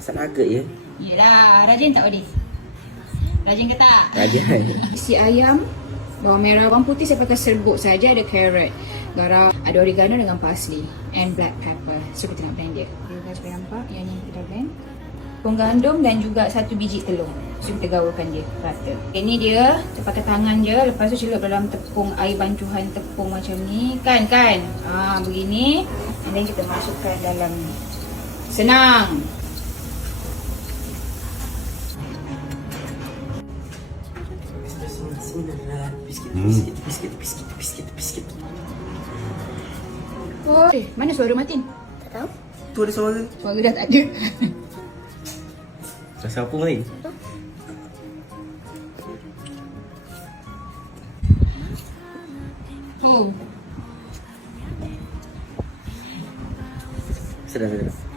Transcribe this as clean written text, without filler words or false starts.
Masak nugget je. Yelah, rajin tak Wadis? Rajin ke tak? Rajin. Isi ayam, bawang merah, bawang putih saya pakai serbuk saja, ada carrot, garam, ada oregano dengan parsley and black pepper. So kita nak blend dia. Kita supaya nampak yang ni kita blend. Tepung gandum dan juga 1 biji telur. So kita gaulkan dia rata. Ini dia, kita pakai tangan je. Lepas tu celup dalam tepung, air bancuhan tepung macam ni. Kan? Begini. And then kita masukkan dalam ni. Senang. Oh, mana suara Martin? Tak tahu. Tu ada suara. Suara dah tak ada. Rasa apa lain? Oh. Sedap.